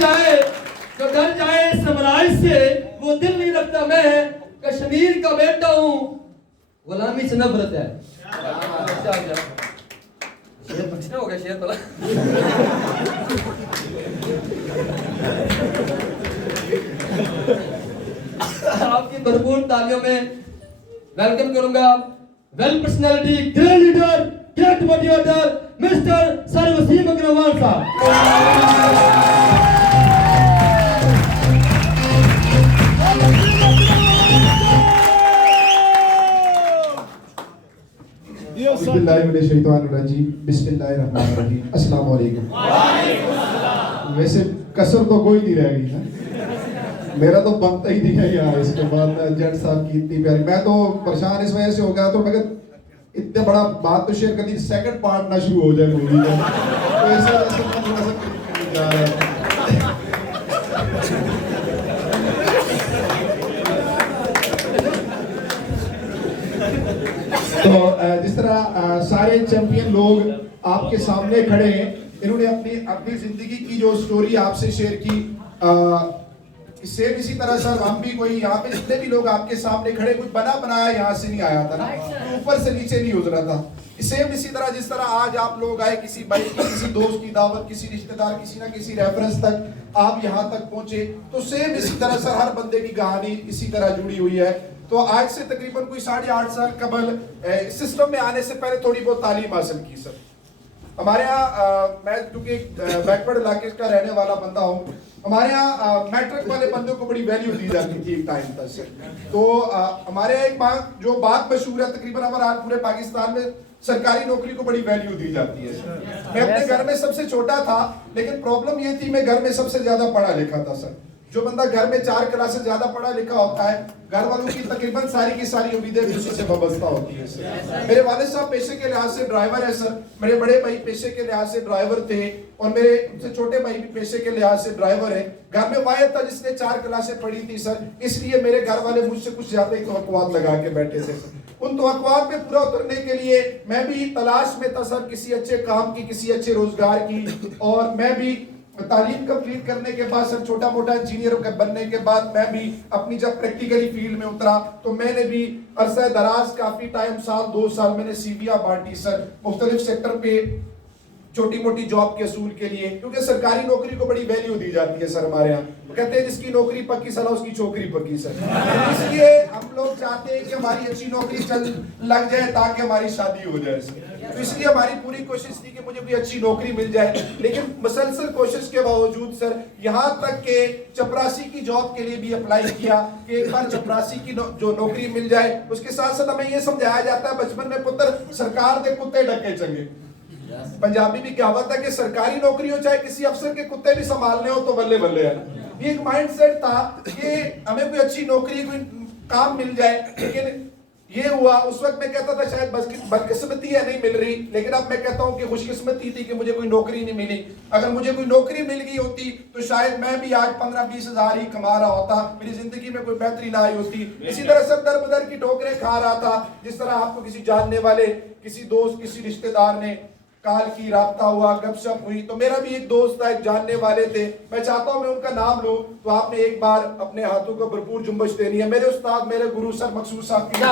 जाए तो डर जाए समराइज से, वो दिल नहीं रखता मैं कश्मीर का बेटा हूँ, गुलामी से नफरत है। शेर पछना हो गया, शेर बोला। आपकी भरपूर तालियों में वेलकम करूंगा well personality, great leader, great motivator mister sir Wasim Agarwal साहब। बिस्मिल्लाहिर्रहमानिर्रहीम। अस्सलाम वालेकुम। वैसे कसर तो कोई नहीं रह गई ना, मेरा तो बनता ही नहीं है यार। इसके बाद जट साहब की इतनी प्यारी, मैं तो परेशान इस वजह से हो गया, तो मैं इतने बड़ा बात तो शेयर कर दी, सेकंड पार्ट ना शुरू हो जाए मूवी का, तो इस वजह से मैं थोड़ा सा जा रहा है। तो जिस तरह सारे चैंपियन लोग आपके सामने खड़े हैं, इन्होंने अपनी अपनी जिंदगी की जो स्टोरी आपसे शेयर की, सेम इसी तरह सर हम भी, कोई यहाँ पे जितने भी लोग आपके सामने खड़े, कोई बना बनाया यहाँ से नहीं आया था ना, तो ऊपर से नीचे नहीं उतरा था। सेम इसी तरह जिस तरह आज आप लोग आए, किसी भाई की, किसी दोस्त की दावत, किसी रिश्तेदार, किसी ना किसी रेफरेंस तक आप यहाँ तक पहुंचे, तो सेम इसी तरह सर हर बंदे की कहानी इसी तरह जुड़ी हुई है। तो आज से तकरीबन कोई 8.5 साल कबल सिस्टम में आने से पहले थोड़ी बहुत तालीम हासिल की सर। हमारे यहाँ मैं क्योंकि बैकवर्ड इलाके का रहने वाला बंदा हूँ, हमारे यहाँ मैट्रिक वाले बंदों को बड़ी वैल्यू दी जाती थी एक टाइम तक से। तो हमारे यहाँ एक बात जो बात मशहूर है, तकरीबन हमारे आज पूरे पाकिस्तान में सरकारी नौकरी को बड़ी वैल्यू दी जाती है। मैं अपने घर में सबसे छोटा था, लेकिन प्रॉब्लम ये थी मैं घर में सबसे ज्यादा पढ़ा लिखा था सर। जो बंदा घर में 4 क्लास से ज्यादा पढ़ा लिखा होता है, घर वालों की तकरीबन सारी की सारी उम्मीदें उसी से वाबस्ता होती है सर। मेरे वालिद साहब पेशे के लिहाज से ड्राइवर है सर, मेरे बड़े भाई पेशे के लिहाज से ड्राइवर थे, और मेरे उनसे छोटे भाई भी पेशे के लिहाज से ड्राइवर है। घर में वाहिद था जिसने 4 क्लासें पढ़ी थी सर, इसलिए मेरे घर वाले मुझसे कुछ ज्यादा ही तवक्कुआत लगा के बैठे थे सर। उन तवक्कुआत पे पूरा उतरने के लिए मैं भी तलाश में था सर, किसी अच्छे काम की, किसी अच्छे रोजगार की। और मैं भी तालीम कंप्लीट करने के बाद सर, छोटा मोटा इंजीनियर बनने के बाद मैं भी अपनी जब प्रैक्टिकली फील्ड में उतरा, तो मैंने भी अरसा दराज काफी टाइम, 1-2 साल मैंने सीवियां बांटी सर, मुख्तलिफ सेक्टर पे छोटी मोटी जॉब के असूल के लिए, क्योंकि सरकारी नौकरी को बड़ी वैल्यू दी जाती है सर हमारे यहाँ। तो कहते हैं जिसकी नौकरी पक्की सला उसकी छोकरी पक्की सर। इसलिए हम लोग चाहते हैं कि हमारी अच्छी नौकरी चल लग जाए ताकि हमारी शादी हो जाए सर। तो इसलिए हमारी पूरी कोशिश थी कि मुझे कोई अच्छी नौकरी मिल जाए, लेकिन मुसलसल कोशिश के बावजूद सर यहाँ तक के चपरासी की जॉब के लिए भी अप्लाई किया कि एक बार चपरासी की जो नौकरी मिल जाए। उसके साथ साथ हमें ये समझाया जाता है बचपन में, पुत्र सरकार के कुत्ते डके चंगे। पंजाबी भी कहावत है कि सरकारी नौकरी हो चाहे किसी अफसर के कुत्ते भी संभालने हो तो बल्ले बल्ले है। ये एक माइंडसेट था कि हमें कोई अच्छी नौकरी, कोई काम मिल जाए। लेकिन ये हुआ, उस वक्त मैं कहता था शायद बदकिस्मती है नहीं मिल रही, लेकिन अब मैं कहता हूँ कि खुशकिस्मती थी कि मुझे कोई नौकरी नहीं मिली। अगर मुझे कोई नौकरी मिल गई होती तो शायद मैं भी आज 15-20 हज़ार ही कमा रहा होता, मेरी जिंदगी में कोई बेहतरी ना आई होती। इसी तरह सब दर बदर की ठोकरें खा रहा था। जिस तरह आपको किसी जानने वाले, किसी दोस्त, किसी रिश्तेदार ने काल की, राब्ता हुआ, गपशप हुई, तो मेरा भी एक दोस्त था, एक जानने वाले थे, मैं चाहता हूं मैं उनका नाम लूं, तो आपने एक बार अपने हाथों को भरपूर जुम्बश देनी है। मेरे उस्ताद, मेरे गुरु सर मकसूद साहब की।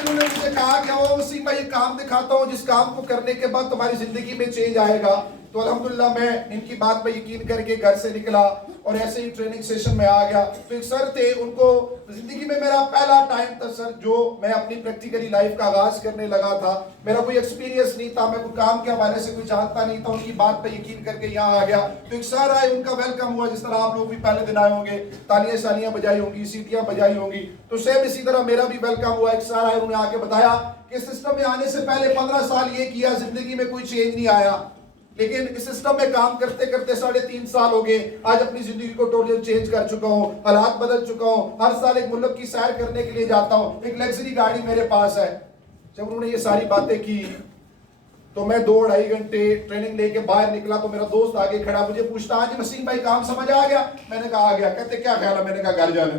उन्होंने मुझे कहा कि वो उसी मैं ये काम दिखाता हूँ जिस काम को करने के बाद तुम्हारी जिंदगी में चेंज आएगा। तो अल्हम्दुलिल्लाह मैं इनकी बात पर यकीन करके घर से निकला और ऐसे ही ट्रेनिंग सेशन में आ गया। तो एक सर थे, उनको जिंदगी में मेरा पहला टाइम था सर जो मैं अपनी प्रैक्टिकली लाइफ का आगाज करने लगा था। मेरा कोई एक्सपीरियंस नहीं था, मैं कोई काम के हवाले से कोई जानता नहीं था, उनकी बात पर यकीन करके यहाँ आ गया। तो एक सर आए, उनका वेलकम हुआ, जिस तरह आप लोग भी पहले दिन आए होंगे, तालियां शालियां बजाई होंगी, सीटियां बजाई होंगी, तो सेम इसी तरह मेरा भी वेलकम हुआ। एक सर आए, उन्होंने आके बताया कि सिस्टम में आने से पहले 15 साल ये किया, जिंदगी में कोई चेंज नहीं आया, लेकिन इस सिस्टम में काम करते करते 3.5 साल हो गए, आज अपनी जिंदगी को टोटली चेंज कर चुका हूँ, हालात बदल चुका हूँ, हर साल एक मुल्क की सैर करने के लिए जाता हूँ, एक लग्जरी गाड़ी मेरे पास है। जब उन्होंने ये सारी बातें की तो मैं 2-2.5 घंटे ट्रेनिंग लेके बाहर निकला तो मेरा दोस्त आगे खड़ा मुझे पूछता हाँ जी नसीम भाई काम समझ आ गया? मैंने कहा आ गया। कहते क्या ख्याल है? मैंने कहा घर जाना।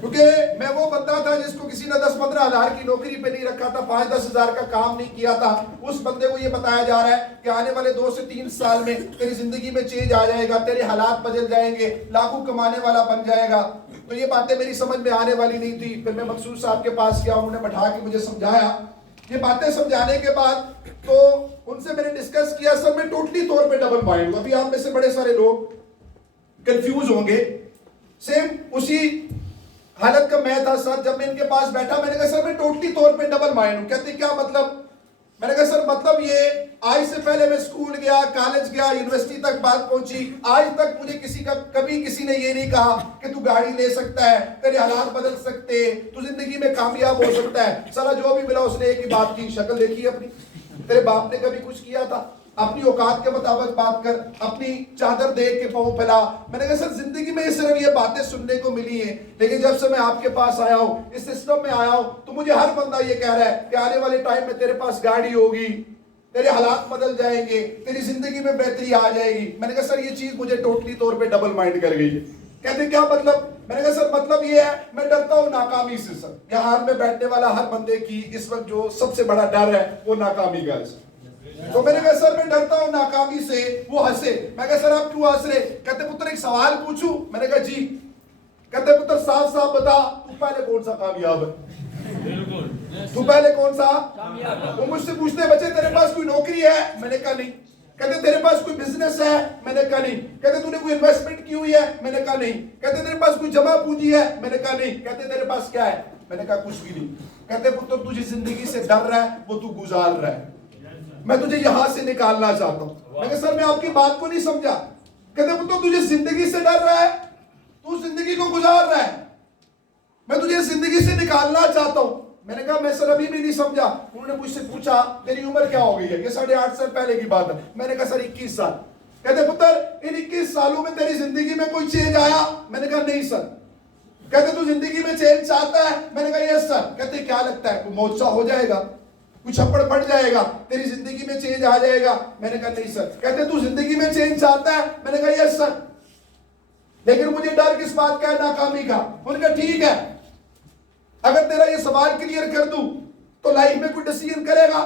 क्योंकि मैं वो बंदा था जिसको किसी ने 10-15 हजार की नौकरी पे नहीं रखा था, 5-10 हजार का काम नहीं किया था। उस बंदे को ये बताया जा रहा है कि आने वाले 2 से 3 साल में तेरी जिंदगी में चेंज आ जाएगा, तेरे हालात बदल जाएंगे, लाखों कमाने वाला बन जाएगा। तो ये बातें मेरी समझ में आने वाली नहीं थी। फिर मैं मकसूद साहब के पास गया, उन्होंने बैठा के मुझे समझाया। ये बातें समझाने के बाद तो उनसे मैंने डिस्कस किया, सर मैं टोटली तौर पे डबल माइंड हूं। अभी आप में से बड़े सारे लोग कंफ्यूज होंगे, सेम उसी हालत का मैं था सर। जब मैं इनके पास बैठा मैंने कहा सर मैं टोटली तौर पे डबल माइंड हूं। कहते क्या मतलब? मैंने कहा सर मतलब ये आज से पहले मैं स्कूल गया, कॉलेज गया, यूनिवर्सिटी तक बात पहुंची, आज तक मुझे कभी किसी ने ये नहीं कहा कि तू गाड़ी ले सकता है, तेरे हालात बदल सकते, तू जिंदगी में कामयाब हो सकता है। साला जो भी मिला उसने एक ही बात की, शक्ल देखी अपनी, तेरे बाप ने कभी कुछ किया था? अपनी औकात के मुताबिक बात कर, अपनी चादर देख के पाँव फैला। मैंने कहा सर जिंदगी में सिर्फ ये बातें सुनने को मिली हैं, लेकिन जब से मैं आपके पास आया हूँ, इस सिस्टम में आया हूँ, तो मुझे हर बंदा ये कह रहा है कि आने वाले टाइम में तेरे पास गाड़ी होगी, तेरे हालात बदल जाएंगे, तेरी जिंदगी में बेहतरी आ जाएगी। मैंने कहा सर ये चीज मुझे टोटली तौर पे डबल माइंड कर गई है। कहते क्या मतलब? मैंने कहा सर मतलब ये है मैं डरता हूँ नाकामी से सर। यहाँ में बैठने वाला हर बंदे की इस वक्त जो सबसे बड़ा डर है वो नाकामी का है। तो मैंने कहा सर मैं डरता हूँ नाकामी से। वो हंसे। मैं कहा सर आप क्यों हंस रहे? कहते पुत्र एक सवाल पूछूं? मैंने कहा जी। कहते पुत्र साफ साफ बता, तू पहले कौन सा कामयाब है? तू पहले कौन सा? वो मुझसे पूछते बच्चे तेरे पास कोई नौकरी है? मैंने कहा नहीं। कहते तेरे पास कोई बिजनेस है? मैंने कहा नहीं। कहते तूने कोई इन्वेस्टमेंट की हुई है? मैंने कहा नहीं। कहते तेरे पास कोई जमा पूंजी है? मैंने कहा नहीं। कहते तेरे पास क्या है? मैंने कहा कुछ भी नहीं। कहते पुत्र तुझे जिंदगी से डर रहा है, वो तू गुजार रहा है, मैं तुझे यहां से निकालना चाहता हूं। मैं सर मैं आपकी बात को नहीं समझा। कहते पुत्र तुझे जिंदगी से डर रहा है, तू जिंदगी को गुजार रहा है, मैं तुझे जिंदगी से निकालना चाहता हूं। मैंने कहा मैं सर अभी भी नहीं समझा। उन्होंने मुझसे पूछा तेरी उम्र क्या हो गई है? ये 8.5 साल पहले की बात है। मैंने कहा सर 21 साल। कहते पुत्र इन 21 सालों में तेरी जिंदगी में कोई चेंज आया? मैंने कहा नहीं सर। कहते तू जिंदगी में चेंज चाहता है? मैंने कहा यस सर। कहते क्या लगता है कोई मौत हो जाएगा, कुछ छप्पड़ फट जाएगा, तेरी जिंदगी में चेंज आ जाएगा? मैंने कहा नहीं सर। कहते तू जिंदगी में चेंज चाहता है? मैंने कहा यस सर, लेकिन मुझे डर किस बात का है? नाकामी का। उन्होंने कहा ठीक है, अगर तेरा ये सवाल क्लियर कर दूं तो लाइफ में कोई डिसीजन करेगा?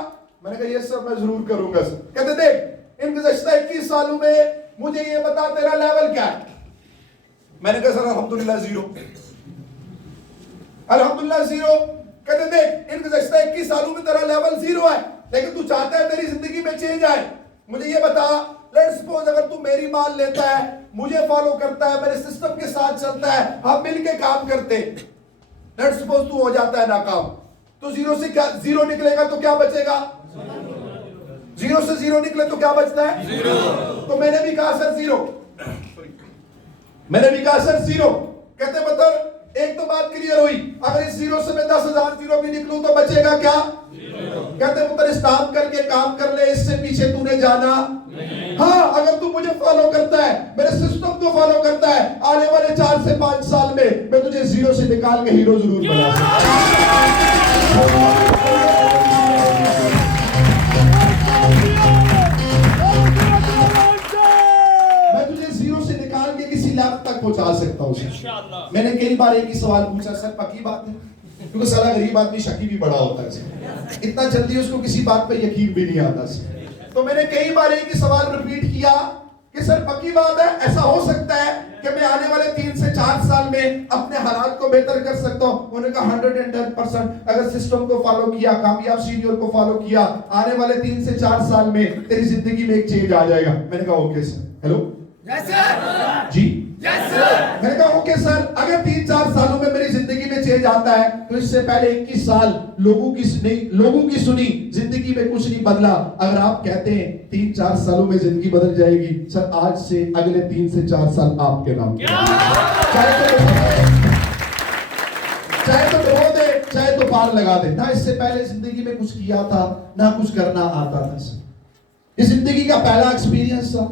मैंने कहा यस सर मैं जरूर करूंगा सर। कहते देख इन गुज़श्ता 21 सालों में मुझे ये बता तेरा लेवल क्या है? मैंने कहा सर अल्हम्दुलिल्लाह जीरो। अल्हम्दुलिल्लाह जीरो। कहते देख इन गुज़श्ता 21 सालों में तेरा लेवल जीरो है, लेकिन तू चाहता है तेरी जिंदगी में चेंज आए। मुझे ये बता, लेट्स सपोज अगर तू मेरी मान लेता है, मुझे फॉलो करता है, मेरे सिस्टम के साथ चलता है, हम मिलके काम करते, लेट्स सपोज तू हो जाता है नाकाम, तो जीरो से क्या जीरो निकलेगा तो क्या बचेगा? जीरो से जीरो निकले तो क्या बचता है? जीरो। तो मैंने भी कहा सर जीरो। मैंने भी कहा सर जीरो। कहते मतलब एक तो बात क्लियर हुई, अगर इस जीरो से मैं 10,000 जीरो भी निकलूं तो बचेगा क्या? कहते पुत्र स्टॉप करके काम कर ले, इससे पीछे तूने जाना नहीं। हाँ अगर तू मुझे फॉलो करता है, मेरे सिस्टम को फॉलो करता है, आने वाले 4 से 5 साल में मैं तुझे जीरो से निकाल के हीरो जरूर बना तक पहुंचा सकता हूं। मैंने कई बार एक ही सवाल पूछा, सर पक्की बात है? क्योंकि साला गरीब आदमी शकी भी बड़ा होता है, इतना जल्दी उसको किसी बात पे यकीन भी नहीं आता। तो मैंने कई बार एक ही सवाल रिपीट किया कि सर पक्की बात है, ऐसा हो सकता है कि मैं आने वाले 3 से 4 साल में अपने हालात को बेहतर कर सकता हूं? उन्होंने कहा 110%। अगर सिस्टम को फॉलो किया, कामयाब सीनियर को फॉलो किया, आने वाले 3 से 4 साल में तेरी जिंदगी में एक चेंज आ जाएगा। मैंने कहा ओके सर। हेलो जी मैंने कहा ओके सर, अगर 3-4 सालों में मेरी जिंदगी में चेंज आता है तो इससे पहले 21 साल लोगों की सुनी, जिंदगी में कुछ नहीं बदला। अगर आप कहते हैं 3-4 सालों में जिंदगी बदल जाएगी, सर आज से अगले 3 से 4 साल आपके नाम, चाहे तो डुबो दे, चाहे तो पार लगा दे। ना इससे पहले जिंदगी में कुछ किया था, ना कुछ करना आता था सर। इस जिंदगी का पहला एक्सपीरियंस था।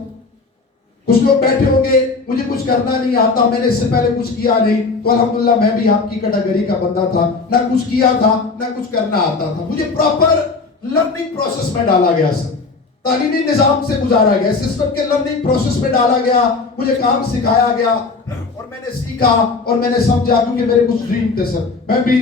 कुछ लोग बैठे होंगे मुझे कुछ करना नहीं आता, मैंने इससे पहले कुछ किया नहीं, तो अल्हम्दुलिल्लाह मैं भी आपकी कैटेगरी का बंदा था, ना कुछ किया था ना कुछ करना आता था। मुझे प्रॉपर लर्निंग लर्निंग प्रोसेस में डाला गया सर, तालीमी निजाम से गुजारा गया, सिस्टम के लर्निंग प्रोसेस में डाला गया, मुझे काम सिखाया गया और मैंने सीखा और मैंने समझा, क्योंकि मेरे कुछ ड्रीम थे सर। मैं भी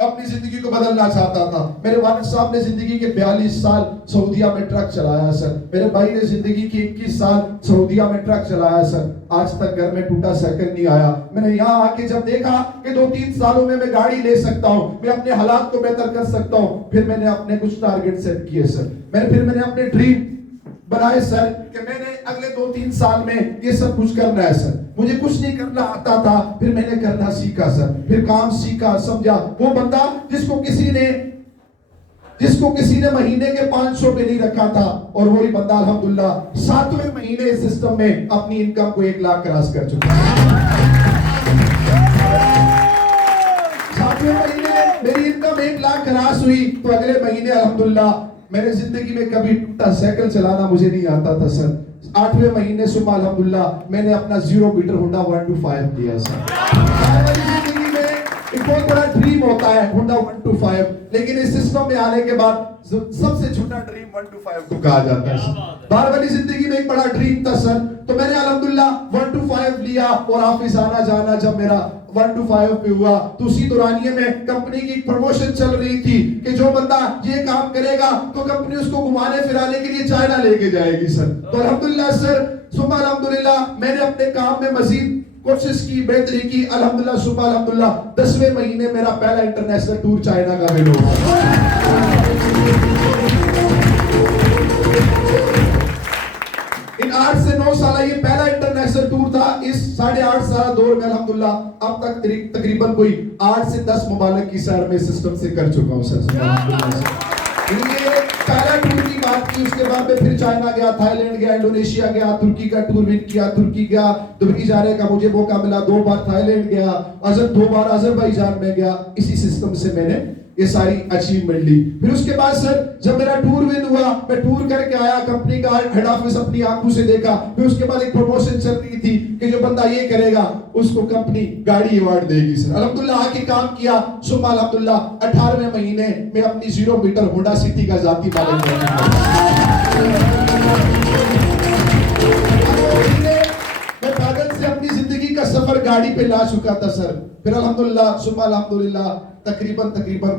अपनी जिंदगी को बदलना चाहता था। मेरे वालिद साहब ने जिंदगी के 42 साल सऊदीया में ट्रक चलाया सर। मेरे भाई ने जिंदगी के 21 साल सऊदीया में ट्रक चलाया सर। आज तक घर में टूटा साइकिल नहीं आया। मैंने यहाँ आके जब देखा कि 2-3 सालों में मैं गाड़ी ले सकता हूँ, मैं अपने हालात को बेहतर कर सकता हूँ, फिर मैंने अपने कुछ टारगेट सेट किए सर। मैंने अपने ड्रीम बनाए सर कि मैंने अगले 2-3 साल में ये सब कुछ करना है सर। मुझे कुछ नहीं करना आता था, फिर मैंने करना सीखा सर, फिर काम सीखा, समझा। वो बंदा जिसको किसी ने महीने के 500 पे नहीं रखा था, और वही बंदा अल्हम्दुलिल्लाह 7वें महीने इस सिस्टम में अपनी इनकम को 1 लाख क्रॉस कर चुका है। 7वें महीने मेरी इनकम 1 लाख क्रॉस हुई, तो अगले महीने अल्हम्दुलिल्लाह मेरे जिंदगी में कभी टूटा साइकिल चलाना मुझे नहीं आता था सर। 8वें महीने सुबह अल्हम्दुलिल्लाह मैंने अपना 0 मीटर होंडा 125 लिया सर। जिंदगी में एक बहुत बड़ा ड्रीम होता है होंडा 125, लेकिन इस सिस्टम में आने के बाद सबसे छोटा ड्रीम 125 को कहा जाता है। बाहर वाली जिंदगी में एक बड़ा ड्रीम था सर, तो मैंने अल्हम्दुलिल्लाह 125 लिया और ऑफिस आना जाना जब मेरा 125 पे हुआ, तो उसी दौरानिये में कंपनी की प्रमोशन चल रही थी कि जो बंदा ये काम करेगा तो कंपनी उसको घुमाने फिराने के लिए चाइना लेके जाएगी सर। तो अल्हम्दुलिल्लाह सर, सुबह अल्हम्दुलिल्लाह मैंने अपने काम में मजीद कोशिश की, बेहतरी की। अल्हम्दुलिल्लाह सुबह अल्हम्दुलिल्लाह 10वें महीने मेरा पहला इंटरनेशनल टूर चाइना का भी हुआ। इन 8 से 9 साल ये पहला इंटरनेशनल टूर था। इस 8.5 साल दौर में अल्हम्दुलिल्लाह अब तक तकरीबन कोई 8 से 10 मुबालक की सैर में सिस्टम से कर चुका हूं सर। ये पहला टूर की बात की, उसके बाद में फिर चाइना गया, थाईलैंड गया, इंडोनेशिया गया, तुर्की का टूर विन किया, तुर्की गया, दुबई जाने का मुझे मौका मिला, 2 बार थाईलैंड गया, 2 बार अजरबैजान में गया। इसी सिस्टम से मैंने ये सारी अचीवमेंट ली। फिर उसके बाद सर जब मेरा टूर विन हुआ, मैं टूर करके आया, कंपनी का हेड ऑफिस अपनी आंखों से देखा। फिर उसके बाद एक प्रमोशन चल रही थी कि जो बंदा ये करेगा उसको कंपनी गाड़ी अवार्ड देगी सर। अल्हम्दुलिल्लाह आके काम किया। सुबह अल्हम्दुलिल्लाह 18वें महीने में अपनी 0 मीटर होंडा सिटी का जाती मालिक मैं पैदल से अपनी जिंदगी का सफर गाड़ी पे ला चुका था सर। फिर अल्हम्दुलिल्लाह सुबह अल्हम्दुलिल्लाह तकरीबन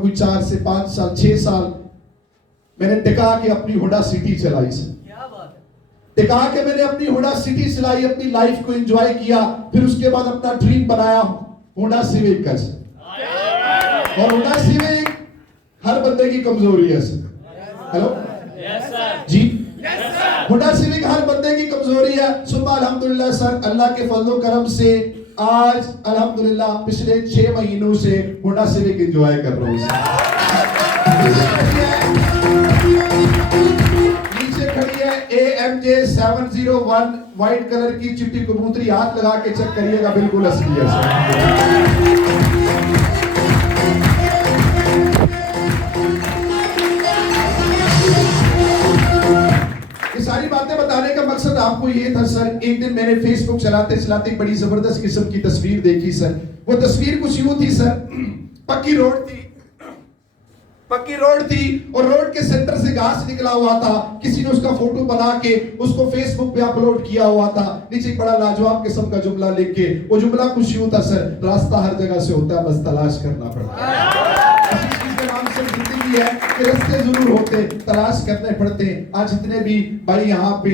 कोई 4 से 5 साल 6 साल मैंने टिका के अपनी होंडा सिटी चलाई सर। क्या बात है। टिका के मैंने अपनी होंडा सिटी चलाई, अपनी लाइफ को एंजॉय किया। फिर उसके बाद अपना ड्रीम बनाया होंडा सिविक का सर। और होंडा सिविक हर बंदे की कमजोरी है सर। हेलो जी, होंडा सिविक हर बंदे की कमजोरी है। सुबह अल्हम्दुलिल्लाह सर अल्लाह के फजलो करम से आज अल्हम्दुलिल्लाह पिछले 6 महीनों से होंडा सिविक एंजॉय कर रहा हूँ। नीचे खड़ी है AMJ 701 व्हाइट कलर की चिट्टी कबूतरी, हाथ लगा के चेक करिएगा, बिल्कुल असली है सर। सारी बातें बताने का मकसद आपको ये था सर। एक दिन मैंने फेसबुक चलाते चलाते एक बड़ी जबरदस्त किस्म की तस्वीर देखी सर। वो तस्वीर कुछ यूं थी सर, पक्की रोड थी और रोड के सेंटर से घास निकला हुआ था। किसी ने उसका फोटो बना के उसको फेसबुक पे अपलोड किया हुआ था। नीचे एक बड़ा लाजवाब किस्म का जुमला लिख के, वो जुमला कुछ यूं था सर, रास्ता हर जगह से होता है, बस तलाश करना पड़ता है। जिंदगी है कि रास्ते जरूर होते, तलाश करने पड़ते। आज जितने भी भाई यहाँ पे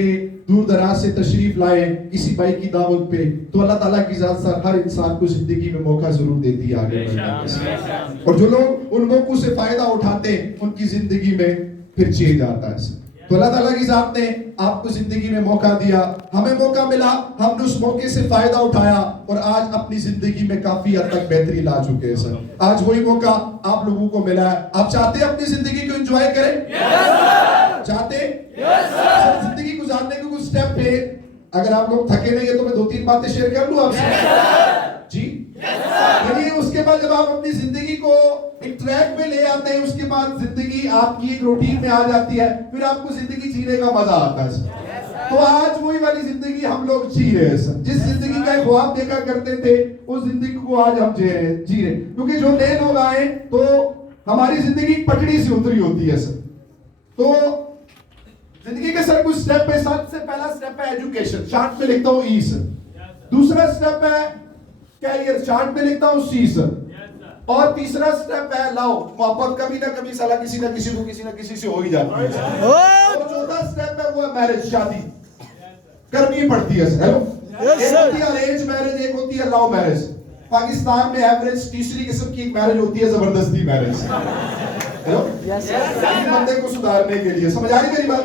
दूर दराज से तशरीफ लाए किसी भाई की दावत पे, तो अल्लाह ताला की जात से हर इंसान को जिंदगी में मौका जरूर देती है आगे बढ़ने। और जो लोग उन मौकों से फायदा उठाते उनकी जिंदगी में फिर चेंज आता है। तो अल्लाह ताला की जात ने आपको जिंदगी में मौका दिया, हमें मौका मिला, हमने उस मौके से फायदा उठाया और आज अपनी जिंदगी में काफी हद तक बेहतरी ला चुके हैं सर। आज वही मौका आप लोगों को मिला है। आप चाहते हैं अपनी जिंदगी को एंजॉय करें? चाहते सर जिंदगी गुजारने के कुछ स्टेप पे, अगर आप लोग थके नहीं है तो मैं 2-3 बातें शेयर कर लूं आपसे जी। यानी उसके बाद जब आप अपनी जिंदगी को एक ट्रैक पे ले आते हैं, उसके बाद जिंदगी आपकी एक रूटीन में आ जाती है, फिर आपको जिंदगी जीने का मजा आता है सर। तो आज वही वाली जिंदगी हम लोग जी रहे हैं सर। जिस जिंदगी का ख्वाब देखा करते थे उस जिंदगी को आज हम जी रहे क्योंकि जो नए लोग आए तो हमारी जिंदगी पटड़ी से उतरी होती है सर। तो जिंदगी के सर कुछ स्टेप है। सबसे पहला स्टेप है एजुकेशन, चार्ट में लिखता हूं ई सर। दूसरा स्टेप है कैरियर, चार्ट में लिखता हूं सी सर। और तीसरा स्टेप है लव, मोहब्बत कभी ना कभी साला किसी ना किसी से हो ही जाती है। और चौथा स्टेप है वो है मैरिज, शादी करनी पड़ती है सर। हेलो, एक होती है अरेंज मैरिज, एक होती है लव मैरिज। पाकिस्तान में एवरेज तीसरी किस्म की एक मैरिज होती है जबरदस्ती मैरिज। हेलो, बंदे को सुधारने के लिए, समझ आ रही मेरी बात?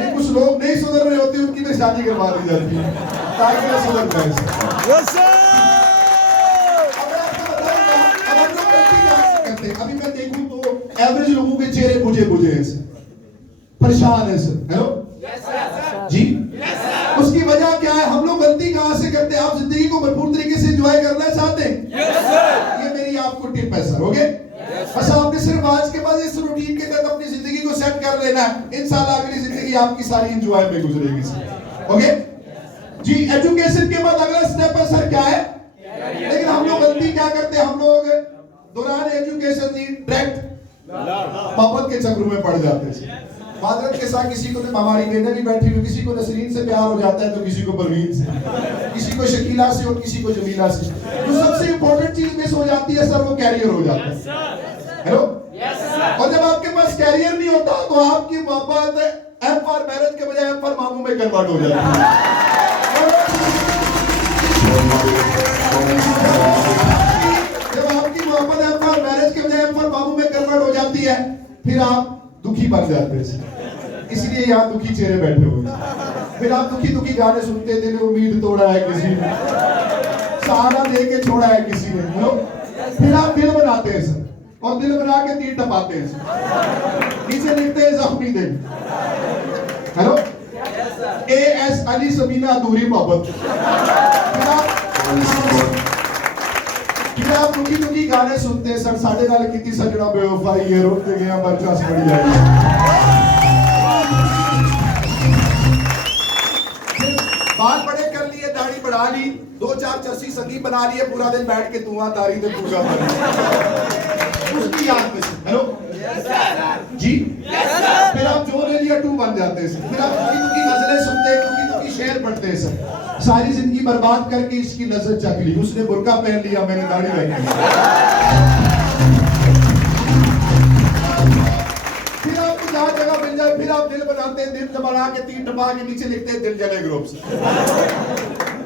ये कुछ लोग नहीं सुधर रहे होते, उनकी भी शादी करवा दी जाती है ताकि वो सुधर जाए। अभी मैं देखूं तो एवरेज लोगों के चेहरे बुझे हैं, परेशान है सर। हेलो जी, उसकी वजह क्या है? हम लोग गलती कहां से करते हैं? आप जिंदगी को भरपूर तरीके से एंजॉय करना चाहते हैं? ये मेरी आपको टिप है सर। ओके, बस आपने सिर्फ आज के बाद इस रूटीन के तहत अपनी जिंदगी को सेट कर लेना है। इंशाल्लाह अगली जिंदगी आपकी सारी एंजॉय में गुजरेगी सर। ओके जी, एजुकेशन के बाद अगला स्टेप है सर क्या है? लेकिन हम लोग गलती क्या करते हैं? हम लोग दौरान एजुकेशन ही डायरेक्ट मोहब्बत के चक्र में पड़ जाते हैं। मादरत के साथ किसी को तो हमारी बेटा भी बैठी हुई, किसी को नसरीन से प्यार हो जाता है तो किसी को परवीन से, किसी को शकीला से और किसी को जमीला से। जो सबसे इंपॉर्टेंट चीज मिस हो जाती है सर, वो कैरियर हो जाता है। हेलो, और जब आपके पास कैरियर नहीं होता तो आपकी मोहब्बत एम फॉर मैरिज के बजाय एम फॉर मामू में कन्वर्ट हो जाती है। जब आपकी मोहब्बत एम फॉर मैरिज के बजाय एम फॉर मामू में कन्वर्ट हो जाती है, फिर आप दुखी बन जाते हैं। इसलिए यहाँ दुखी चेहरे बैठे हुए। फिर आप दुखी गाने सुनते, दिल उम्मीद तोड़ा है किसी ने, सहारा दे के छोड़ा है किसी ने। फिर आप दिल बनाते हैं सर, और दिल बना के तीर टपाते हैं सर, नीचे लिखते हैं जख्मी दिल। हेलो, AS अली सबीना अधूरी मोहब्बत। फिर आप दुखी गाने सुनते हैं सर, साढ़े नाल की सजना बेवफाई है, रोकते गया बरचास पड़ जाए। बाल बड़े कर लिए, दाढ़ी बढ़ा ली, 2-4 चर्सी संगी बना लिए, पूरा दिन बैठ के धुआं तारी तो पूजा उसकी याद में। हेलो जी, फिर आप जो ले लिया 2 बन जाते हैं। फिर आप दुखी गजलें सुनते हैं, दुखी शेर पढ़ते हैं सर। सारी जिंदगी बर्बाद करके इसकी लज्जत चख ली। उसने बुर्का पहन लिया, मैंने दाढ़ी रखी। फिर आपको जहां जगह मिल जाए, फिर आप दिल बनाते हैं, दिल बना के तीर टपा के नीचे लिखते हैं दिल जले ग्रुप से।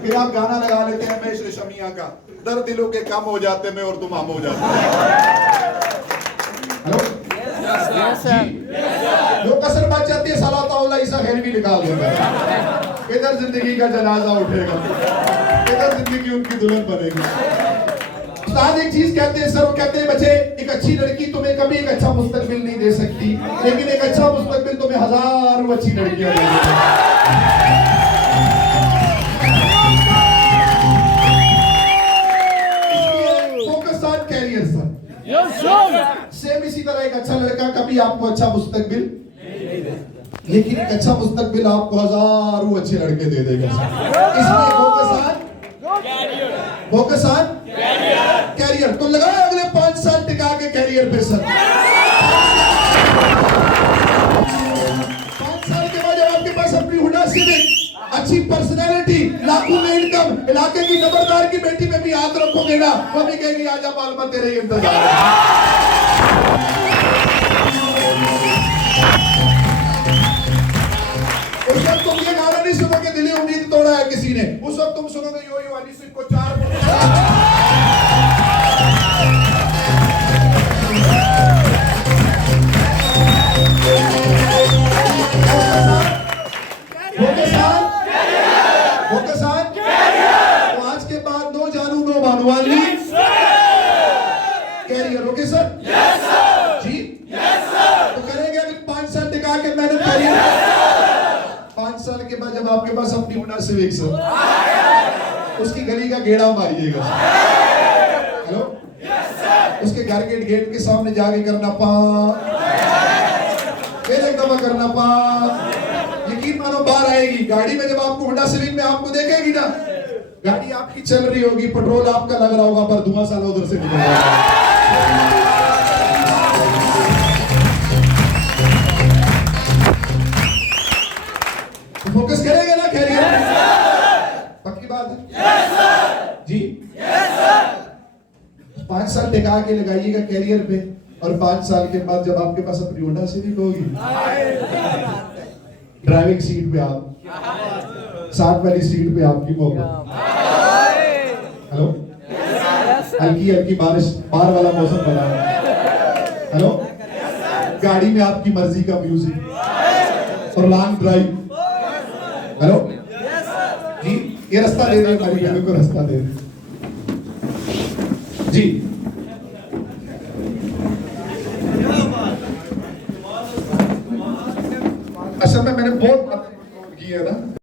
फिर आप गाना लगा लेते हैं रमेश रेशमिया का, दर्द दिलों के कम हो जाते में और तुम हम हो जाते हैं। हेलो जो कसर बच जाती है सलाह ताउला ईसा खैर भी निकाल देगा। इधर जिंदगी का जनाजा उठेगा, इधर जिंदगी उनकी दुल्हन बनेगी। उस्ताद एक चीज कहते हैं सर, वो कहते हैं बच्चे, एक अच्छी लड़की तुम्हें कभी एक अच्छा मुस्तकबिल नहीं दे सकती, लेकिन एक अच्छा मुस्तकबिल तुम्हें हजारों अच्छी लड़कियां देंगी। Focus on career sir. Same इसी तरह एक अच्छा लड़का कभी आपको अच्छा मुस्तकबिल, लेकिन एक अच्छा मुस्तकबिल आपको हजारों अच्छे लड़के दे देगा। इसलिए फोकस ऑन कैरियर। तो लगाए अगले 5 साल टिका के कैरियर पे सर। 5 साल के बाद जब आपके पास अपनी हुनर सिविक, अच्छी पर्सनैलिटी, लाखों में इनकम, इलाके की नंबरदार की बेटी में भी हाथ रखोगे ना, वो भी कहेगी आजा बालमा तेरे इंतजार है। उस वक्त तुम ये गाना नहीं सुनोगे दिली उम्मीद तोड़ा है किसी ने, उस वक्त तुम सुनोगे यो यो वाली सिंह को 4 तो आज के बाद 2 जानू 2 बानुवाली कैरियर। Okay sir? जी तो करेंगे अगर 5 साल टिका के मेहनत करिए। 5 साल के बाद जब आपके पास अपनी हुनर सिविक सर, उसकी गली का गेड़ा मारिएगा। हेलो, उसके घर के गेट के सामने जाके करना पा, फिर एक दफा करना पा, यकीन मानो बाहर आएगी। गाड़ी में जब आपको होंडा सिविक में आपको देखेगी ना, गाड़ी आपकी चल रही होगी, पेट्रोल आपका लग रहा होगा, पर धुआं साला उधर से निकल रहा होगा। साल टिका के लगाइएगा कैरियर पे, और 5 साल के बाद जब आपके पास अपनी होंडा सिविक होगी, ड्राइविंग सीट पे आप, साथ वाली सीट पे आपकी मोहब्बत। हेलो, हल्की हल्की बारिश, बाहर वाला मौसम बना है। हेलो, गाड़ी में आपकी मर्जी का म्यूजिक और लॉन्ग ड्राइव। हेलो जी, ये रास्ता दे रहे हमारी बहनों को, रास्ता दे रहे जी। असल में मैंने बहुत किया ना।